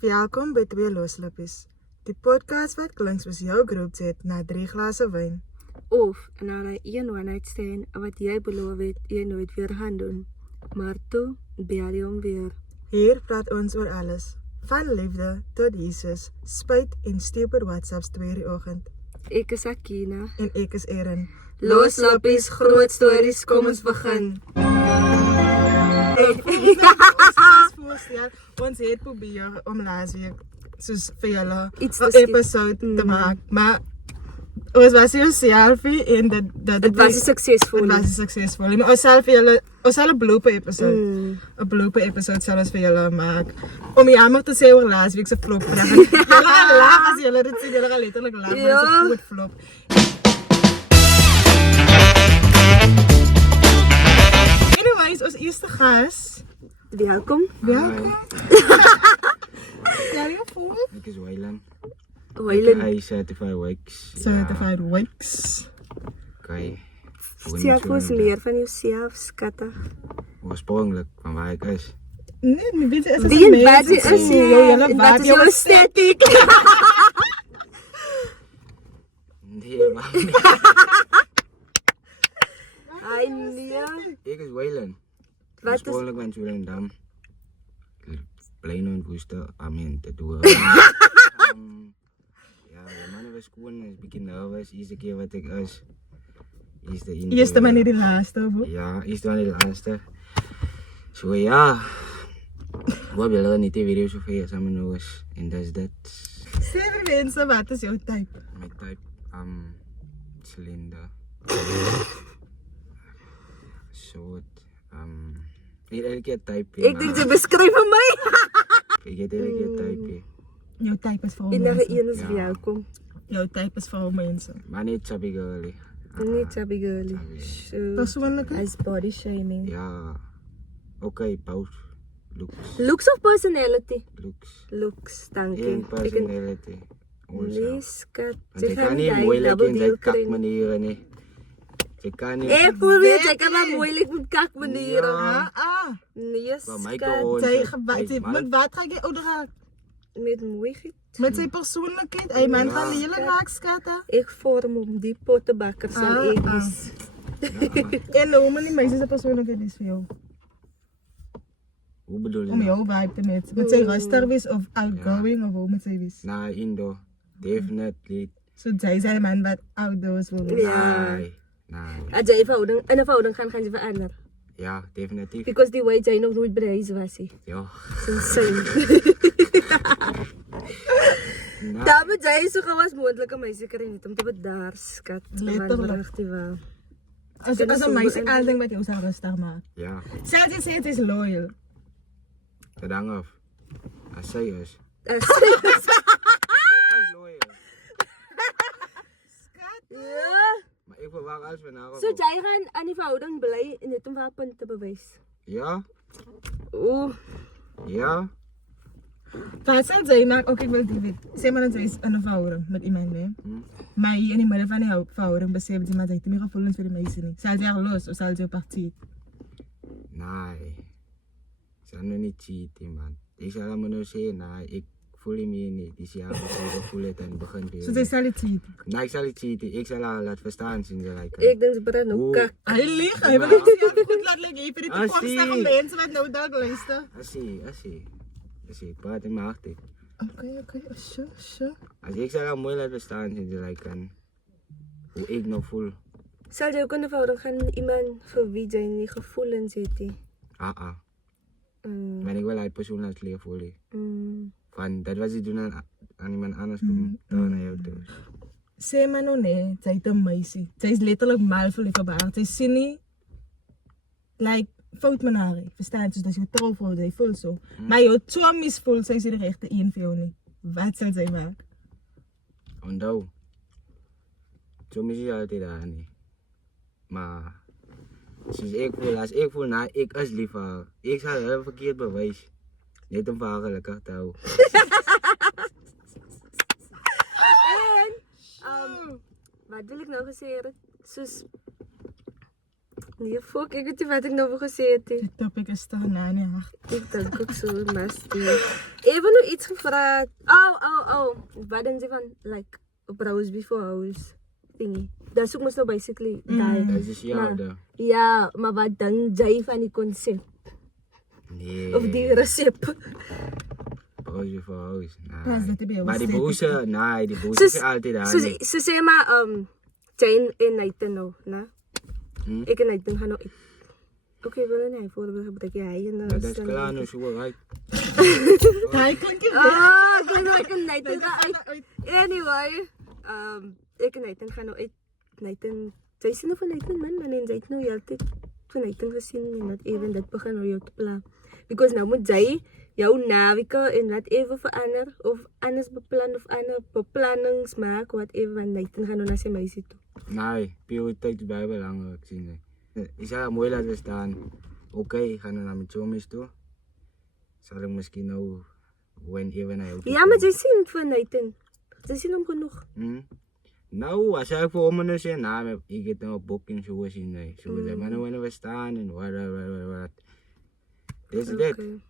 Welkom by Twee Loslippies, die podcast wat klink soos jou groepset na 3 glase wyn. Of na daai een one-night stand wat jy beloof het jy nooit weer gaan doen. Maar toe bel jy hom weer. Hier praat ons oor alles, van liefde tot Jesus, spyt en stupid WhatsApps 2 die oggend. Ek is Akina. En ek is Erin. Loslippies, groot stories, kom ons begin. Ons het probeer om laas week soos vir julle Iets 'n te skep. episode te maak, maar ons was hier selfie en Dit was nie suksesvol. Dit was nie suksesvol. Maar ons sal 'n blooper episode. 'n blooper episode sal ons vir julle maak. Om jammer te sê oor laas week se flop. Julle gaan lag as julle dit sien, julle gaan letterlik lag, maar dit is 'n groot flop. Anyways, ons eerste gas. Welkom. Welkom. Ja, jy voel? Ek is Wayland. Wayland. Hy certified wakes. Certified wakes. Okay. Stel vir ons meer van jouself, skatte. Oorspronklik van waar ek is. Nee, my weet is Wie en wat is jy? Wat is jou aesthetic? Nee, maar Ai nee. ek is Wayland. Wat is Oorspronklik van Suriname. Bly nou in Woester, te doen. Ja, die man was gewoon een beetje nervous. Eerste keer wat ik is. Eerste maar niet die laatste, hoor. Ja, eerste maar niet de laatste. Zo ja. We willen niet die video zo veel samen nou is. En dat is dat. Sê vir mense, wat is jou type? My type, cylinder. Soort, ek het eigenlijk een type. Ek dink jy beskryf vir my. Ek het eigenlijk een type. Jou type is vir ou Enige mense. een is Ja. welkom. Jou type is vir ou mense. Maar niet chubby girlie. Nie chubby girlie. Persoonlik? As body shaming. Ja. Oké, pauze. Looks. Looks of personality? Looks. Looks, dankie. En personality. Nee, skat. Want jy kan nie moeilik in sy kak maniere nie. Jy kan nie. Ek voel weer, jy kan maar moeilik met kak maniere. Ja. Nee, Maar my skat. gewoon. Sy gewys, met wat gaan jy ouder raak? Met mooiheid. Met sy persoonlikheid. Hy man Ja. gaan lelik raak, skatte. Ek vorm om die pottebakker sal ek is. En hoe many mense se persoonlikheid is vir jou? Hoe bedoel je Om nou? jou vibe te met. Met sy rustig wees of outgoing of hoe met sy wees? Na Indo. Definitely. So sy sê man wat outdoors wil wees. Ja. Nee. Nee. As jy in 'n verhouding gaan jy verander. Ja, definitief. Because die way jy nog nooit by die huis was hy. Ja. Insane. Nou, Daar moet jy so gou as moontlike meisie kry net om te bedaar, skat. Letterlik. Regtig waar. As 'n meisie aandink wat jou sal rustig maak. ja. Sê jy is loyal. Dat hang af. As sy is. As Ek is loyal. ja. Maar ek verwag alles van haar. So jy gaan aan die verhouding bly net om haar punt te bewys. Ja. Ooh. Ja. Wat sal sy maak? Ook ek wil die weet. Sê maar dat sy is in 'n verhouding met iemand, nee. Maar hier in die middel van die verhouding besef jy maar sy het nie meer gevoelens vir die meisie nie. Sal sy haar los of sal sy op party? Nee. Sy gaan nou nie cheaten, man. Ek sal hom nou sê, nee, ek voel nie meer nie. Dis ja, wat sy gevoel het aan die begin weer. So sy sal dit cheat. Nee, ek sal nie cheaten. Ek sal haar laat verstaan sien sy like. Ek dink sy bring nou Oeh. kak. Hy lieg, hy wil nie sê goed laat lê vir die Ah, toekomstige zie. mense wat nou dalk luister. As ek praat in my hart. Okay, sure. As ek sal haar mooi laat verstaan sien sy like kan. Hoe ek nou voel. Sal jy ook in 'n verhouding gaan met iemand vir wie jy nie gevoelens het nie? Maar ek wil hy persoon laat leer voel. Van dat wat sy doen aan iemand anders kom daar na jou toe. Sê maar nou nee, sy het 'n meisie. Sy is letterlik mal verlief op haar. Sy sien nie like fout met haar. Verstaan, soos dat jy trou vir sy voel so. Maar jy het so misvoel, sy is die regte een vir jou nie. Wat sal sy maak? Onthou. So mis jy altyd daar nie. Maar soos ek voel, as ek voel na ek is lief vir haar. Ek sal hulle verkeerd bewys. Net om vir haar gelukkig te hou. En wat wil ek nou gesê het? Soos Nee, fuck, ek weet nie wat ek nou wil gesê het nie. Die topic is toch na in die hart. Ek dink ook so, mastie. Even nou iets gevra het. Wat doen ze van, like, browse before house thingy. Dat is ook mos nou basically die. Dat is jou, Maar- daar. Ja, maar wat dink jy van die konsep? Nee. Of die resep? Broodje voor huis. Pas dat die bij jou Maar die steekt. boze, nee, die boze Soos- is altijd daar. Ze sê maar, Jane en Nathan nou, né? Ek en Nathan gaan nou uit. Oké, wil nie voorbeeld gebruik jy hy en Dat is klaar, nou zo right. Hij klinkt je Ah, ek en Nathan gaan uit. Anyway, ek en Nathan gaan nou uit. Nathan, jy sien nou van Nathan man, en jy het nou heeltyd van Nathan gesien en dat even dit begin nou jou te pla. Because nou moet jy jou navika en wat even verander of anders beplan of ander beplannings maak wat even van Nathan gaan nou na sy meisie toe. Nee, prioriteit is bij belangrijk, zien ze. Ik zou mooi laten staan. Oké, ik ga naar mijn chomies toe. Zal ik misschien nou even naar jou toe Ja, maar komen? jy sien van Nathan. Jy sien hom genoeg. Nou, als hij voor me nu zegt, nou, ik heb nou een boek en zo zien. Nee. Zo zeg maar, nou wanneer we staan en wat. Dit is dit. Okay.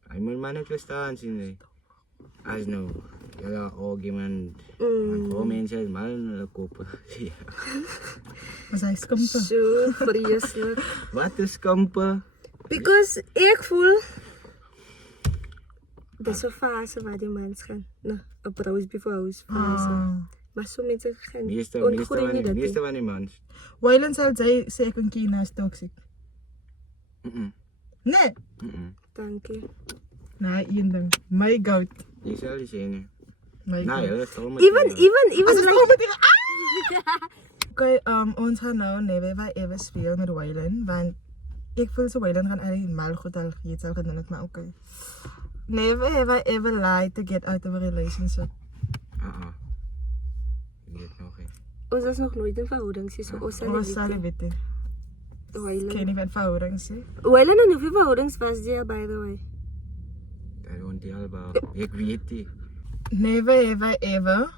Hij moet maar net verstaan zien. Nee. Als nou, ja, argument. Voor mensen, maar kopen. Ja. Was hij skumpen? So vreeslik. Wat is kampen? Because ek voel dis 'n fase waar die mens gaan. Nou, 'n browse before house fase. Maar so mense gaan Meeste ontgroei nie dit. meeste van die mans. Wyland zal zij zeggen Kina is toxic. Nee. Dankie. Nee, één ding. My goat. Je zal die zien. My Nou, goat. dat is gewoon Even As ons like kom met die Okay, ons gaan nou never wij even speel met Wyland, want ik voel zo Wyland gaan eigenlijk mal goed al iets al gedaan het, maar okay. Never have I ever lied to get out of a relationship. Ik weet nog geen. ons is nog nooit in verhouding so ons sal Ons sal nie nie weet. weet. Ken nie van verhoudings nie. Wyland en hoeveel verhoudings was jy by the way? Dat woont die allemaal. Ik weet die. Never have I ever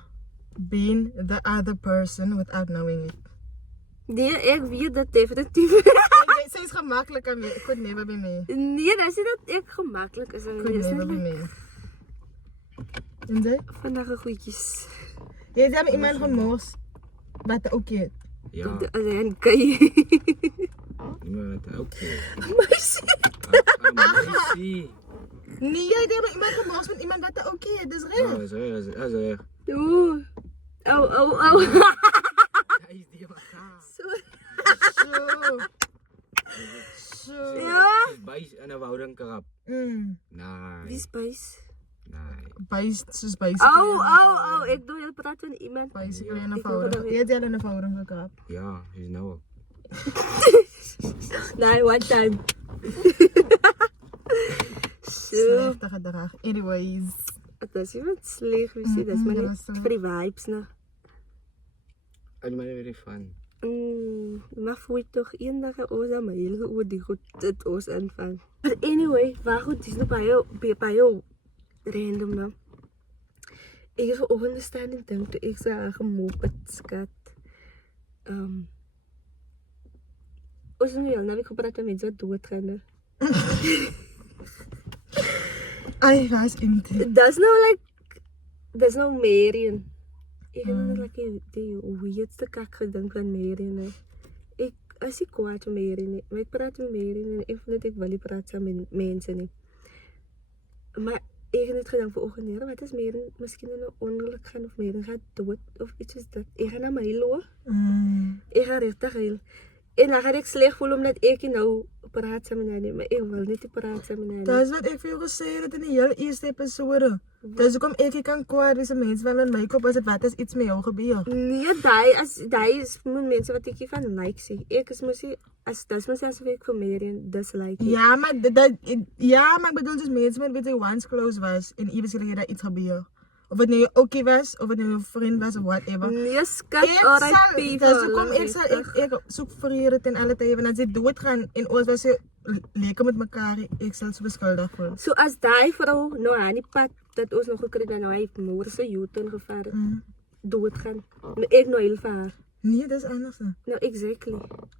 been the other person without knowing it. Nee, ek weet dat definitief. Sy is gemakkelijk aan me. Ik could never be me. Nee, dat is nie dat ek gemaklik is en Could dis never be net me. En jy? vandag goedjies. Jy het met iemand gemors wat ook het. Ja, As hy kyk. iemand oké. Meisie. Meisje. Nee, jy het met iemand gemors met iemand wat ook het. Dis reg. Dat is erg, dat is erg. Ooh. Au. Dat is die wat gaan. So. So. Ja. Is bijs en een wouden krap. Mm. Nee. Die spice. Nee. Base, soos basically. Ek doe heel praat van iemand. Basically in 'n Ek verhouding. wil Jy het al in 'n verhouding gekrap. Ja, is nou ook. Nee, one time. So, Slegte gedrag. Anyways. dit is iemand sleg, wie sê, dis maar ja, net so. vir die vibes nou. En maar weer van. Maar voel toch eendag ons aan my hele oor die goed dit ons invang. But anyway, waar goed dis nou by jou random nou. Ek is vanoggend staan en dink toe ek sy gemop het, skat. Ons het nou al gepraat met mense wat doodgaan nou. Ai, was intens. That's no Marion. Ek het net like die weirdste kak gedink aan Marion. Ek as ek kwaad met Marion, maar ek praat met Marion en ek voel net ek wil nie praat saam met mense nie. Maar ek het net gedink vanoggend, nee, wat is Marion miskien in 'n ongeluk gaan of Marion gaan dood of iets soos dit. Ek gaan na my huil. Ek gaan regtig huil. En dan gaan ek sleg voel omdat ek nie nou praat saam met haar nie, maar ek wil net nie praat saam met haar nie. Dis wat ek vir jou gesê het in die heel eerste episode. Dis hoekom ek kan kwaad wees aan mense wat in my kop as dit wat is iets met jou gebeur. Nee, daai is moet mense wat ek nie van like sê. Ek is mos nie as dis mos asof ek vir Marion dislike. Ja, maar maar ek bedoel dus mense met wie jy once close was en iewers het daar iets gebeur. Of dit nou jou okie was, of dit nou jou vriend was of whatever. Nee, skat, Ek RIP dis hoekom ek soek vir Here ten alle tye want as jy doodgaan en ons was so lekker met mekaar, ek sal so beskuldig voel. So as daai vrou nou aan die pad dat ons nog gekry het nou hy môre se U-turn gevaar doodgaan. Maar ek nou heel vir haar. Nee, dat is anders. Nou, exactly.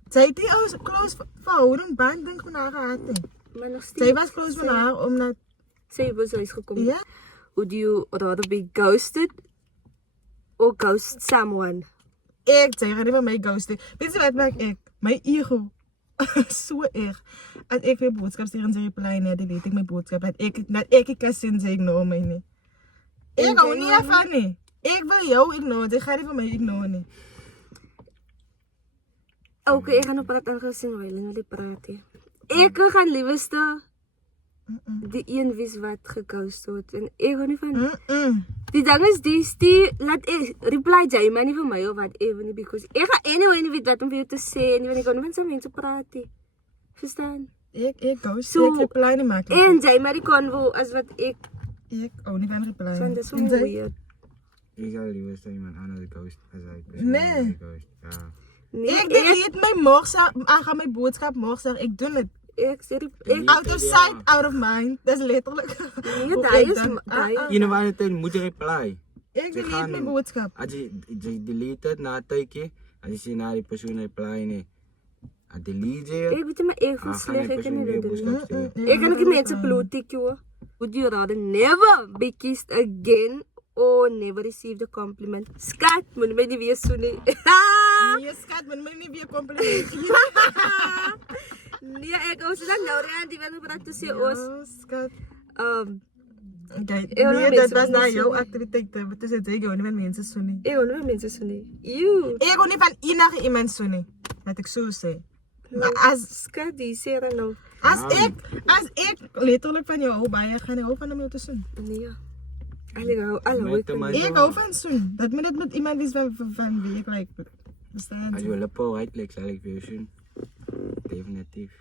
Zij heeft die als close verhouding band, denk ik, met haar gehad. Hè. Maar nog steeds. Zij was close met haar, omdat... Zij was huis gekomen. Ja? Would you rather be ghosted or ghost someone? Ik zeg, niet van mij ghosten. Weet je wat maak ik? Mijn ego. Zo erg. Als ik weer boodschap stuur en ze reply net, dan weet ik mijn boodschap. Dat ik kan zin zeggen, ignore mij niet. Ik hou niet ervan, niet. Ik wil jou ignoren, ik ga niet van mij ignoren, niet. Oké, ik ga nog praten aangezien wij wil praten. Ik ga liefste die een wist wat geghost wordt. En ik ga niet van... Die ding is die laat ik reply jij maar niet van mij of wat even niet. Because ik ga anyway niet weten wat om voor je te zeggen. Want ik ga niet met zo'n mensen praten. Verstaan? Ik ghost, Zo, ik reply niet maken. En jij maar die convo als wat ik... Ik hou niet van reply. Dat is zo En zij- weird. Ik zou liever dat iemand anders ghost als hij Nee. ghost. Ja. Nee, Ik delete mijn morgen, ga mijn boodschap morgen, ik doe het. ik Out of sight, out of mind. Dat is letterlijk. Nee, Hoe dat ik is... dan- dat- In een tijd moet je reply. Ik delete mijn boodschap. Als je delete het na een tijdje, als je naar die persoon reply nee. Als delete je, Ik weet niet, maar ik voel ga slecht. die Ik kan persoon niet weer doen. boodschap sturen. Ik kan ook niet mensen bloedtik, joh. Would you rather never be kissed again or never receive the compliment? Skat, moet je mij niet weer zo niet. Nee, schat, maar moet niet weer compliment Nee, ik was dat nou aan die willen praten tussen ons. Oh, schat. Ja, Nee, mensen dat was naar moeten jouw zo- activiteit. Tussen het zeggen, niet met mensen zo niet. Ik wil niet met mensen zo niet. You. Ik hou niet van enige iemand zo niet. Dat ik zo zeg. Maar als Skat, die Sarah nou. als ik letterlijk van jou hou, maar je gaat niet houden van de te zoen. Nee. Alle Met de man- Ik hou van zoen. Dat moet het met iemand is van wie ik like. Bestaan. Als je lippen uitlegt, zal ik weer zien. Definitief.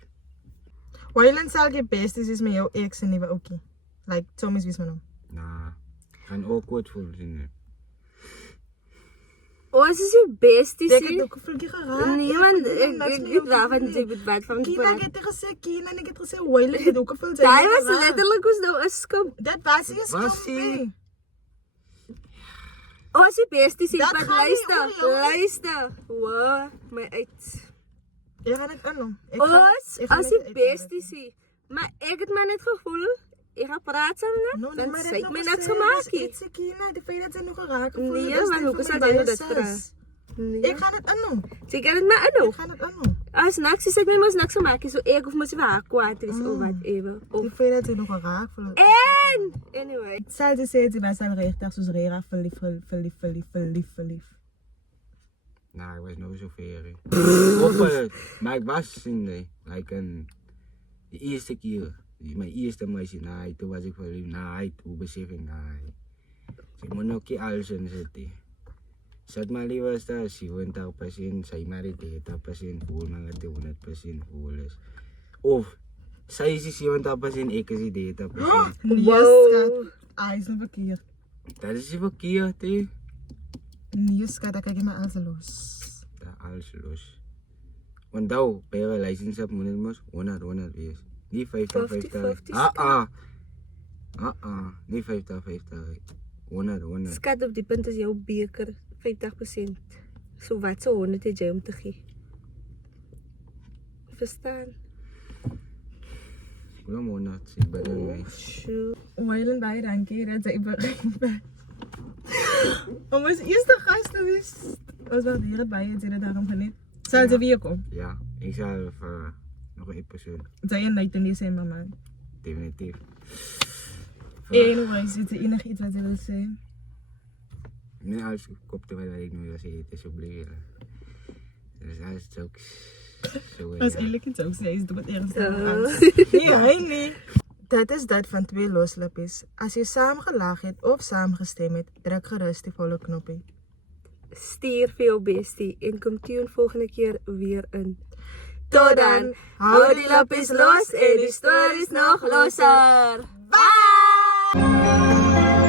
Wayland zal je best is met jouw ex en niet van oké. Like, Thomas wist me nou. Nou, gaan ook goed voelen. Oh, ze is je bestie, Ik heb zie. ook een geraakt. Nee, want ik dacht van die het bad van Kina, praten. ik heb gezegd Kina en ik heb gezegd Wayland. Ik heb ook een Dat was letterlijk was nou een skam. Dat was je Was stom. ie? Oh, ze bestie, zie. Dat Maar gaat niet luister, om jou. luister. Wow, maar uit. Ik ga het aan. Oh, als je bestie, zie. Maar ik heb maar net gevoel. Ik ga praten samen, dan zeg ik me niks gemaakt. Ik Kina, de feit dat ze nog geraakt. Nee, maar hoe kan dat dat vragen? Ik ga het aan. Zie ik het maar aan. Ik ga het aan. Als niks is, ik me maar niks gemaakt. Zo ik hoef me ze waar kwaad is of wat even. De feit dat ze nog geraakt. En, anyway. Zal ze zeggen, ze was al recht, zoals Rera, verliefd. Nou, ik was nooit zo ver. Hopelijk. Maar ik was in de eerste keer. Mijn eerste meisje, nee, toen was ik verliefd. Nee, toen besef ik, nee. Ik moet nog een keer alles in zitten. Zat maar liever staan, 70%, zij maar die 30% voel, maar het 100% voel is. Of, zij is die 70%, ik is die 30%. Nee, Wow. schat. Ah, is een verkeerd. Dat is verkeerd, hè. Nee, schat, dan kijk je maar alles los. Dat alles los. Want nou, bij je license hebt, moet het maar 100 wees. Niet 50. 50. Niet 50. 100. Skat op die punt is jouw beker 50%. Zo wat, zo 100 is jij om te geven. Verstaan? Hoeveel 100? Ik ben er mee. Shoot. Wayland, baie dankie dat jy bereid bent. Om ons eerste gast te wees. Ons waardeer het baie en sê dit daarom geniet. Sal ze weer kom? Ja, ik zal even nog een persoon. Sy en Leighton December man. Definitief. Anyways, is er enig iets wat jy wil sê? Niet alles kopte wat ik nu wil zeggen, het is op leren. Dus alles is ook zo. As eintlik iets ook sê, is dit wat ernstig Ja. Nee, hy nie. Dit is dat van twee loslippies. As jy saam gelag het of saam gestem het, druk gerus die volle knoppie. Stuur vir jou bestie en kom tune volgende keer weer in. Tot dan, hou die lappies los en die stories nog losser. Bye!